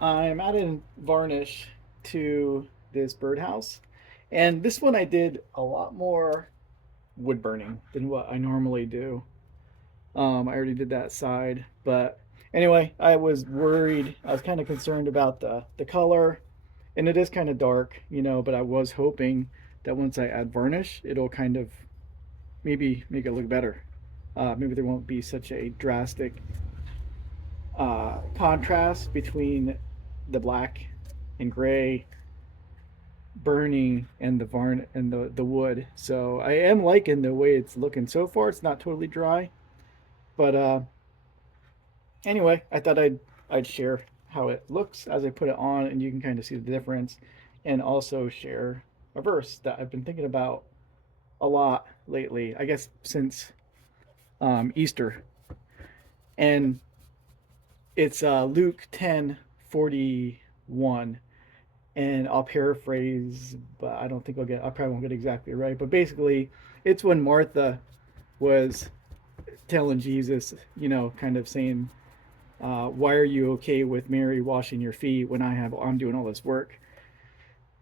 I'm adding varnish to this birdhouse, and this one I did a lot more wood burning than what I normally do. I already did that side, but anyway, I was worried. I was kind of concerned about the color, and it is kind of dark, But I was hoping that once I add varnish, it'll kind of maybe make it look better. Maybe there won't be such a drastic contrast between the black and gray burning and the varn and the wood. So I am liking the way it's looking so far. It's not totally dry, but anyway, I thought I'd share how it looks as I put it on, and you can kind of see the difference, and also share a verse that I've been thinking about a lot lately. I guess since Easter, and it's Luke 10:41, and I'll paraphrase, but I don't think I probably won't get it exactly right. But basically, it's when Martha was telling Jesus, kind of saying, "Why are you okay with Mary washing your feet when I'm doing all this work?"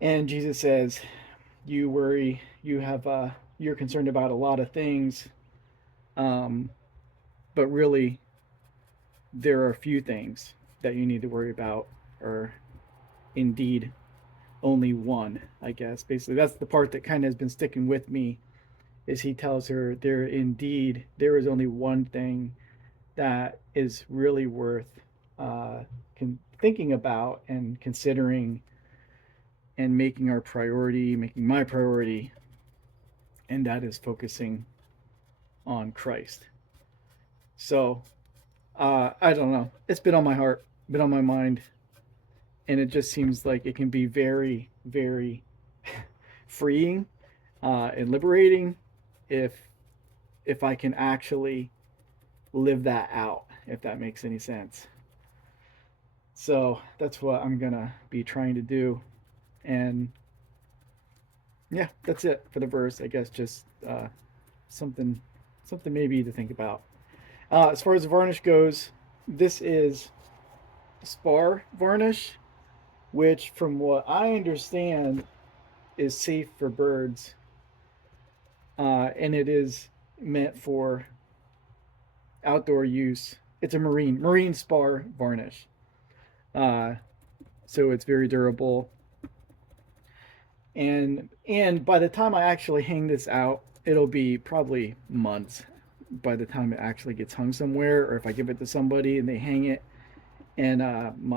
And Jesus says, "You worry, you're concerned about a lot of things, um, but really, there are a few things that you need to worry about, or indeed only one." I guess basically that's the part that kind of has been sticking with me. Is he tells her there is only one thing that is really worth thinking about and considering and making my priority, and that is focusing on Christ. So I don't know. It's been on my heart, been on my mind, and it just seems like it can be very, very freeing and liberating if I can actually live that out, if that makes any sense. So that's what I'm gonna be trying to do, and yeah, that's it for the verse. I guess just something, something maybe to think about. As far as the varnish goes, this is spar varnish, which, from what I understand, is safe for birds, and it is meant for outdoor use. It's a marine spar varnish, uh, so it's very durable. And by the time I actually hang this out, it'll be probably months by the time it actually gets hung somewhere, or if I give it to somebody and they hang it. And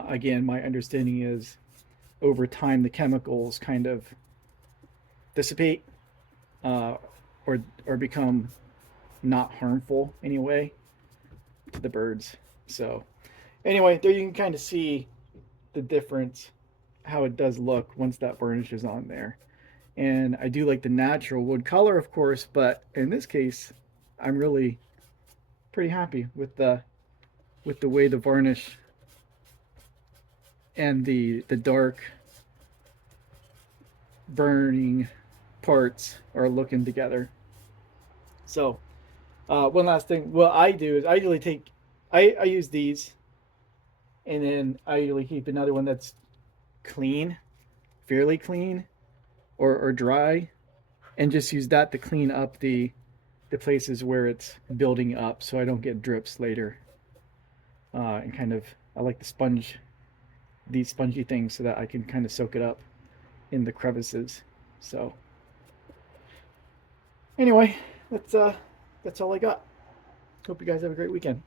again, my understanding is over time the chemicals kind of dissipate, uh, or become not harmful anyway to the birds. So anyway, there you can kind of see the difference, how it does look once that varnish is on there. And I do like the natural wood color, of course, but in this case, I'm really pretty happy with the way the varnish and the dark burning parts are looking together. So one last thing, what I do is I usually I use these, and then I usually keep another one that's clean, fairly clean, or dry, and just use that to clean up the places where it's building up, so I don't get drips later. And kind of, I like these spongy things, so that I can kind of soak it up in the crevices. So anyway, that's all I got. Hope you guys have a great weekend.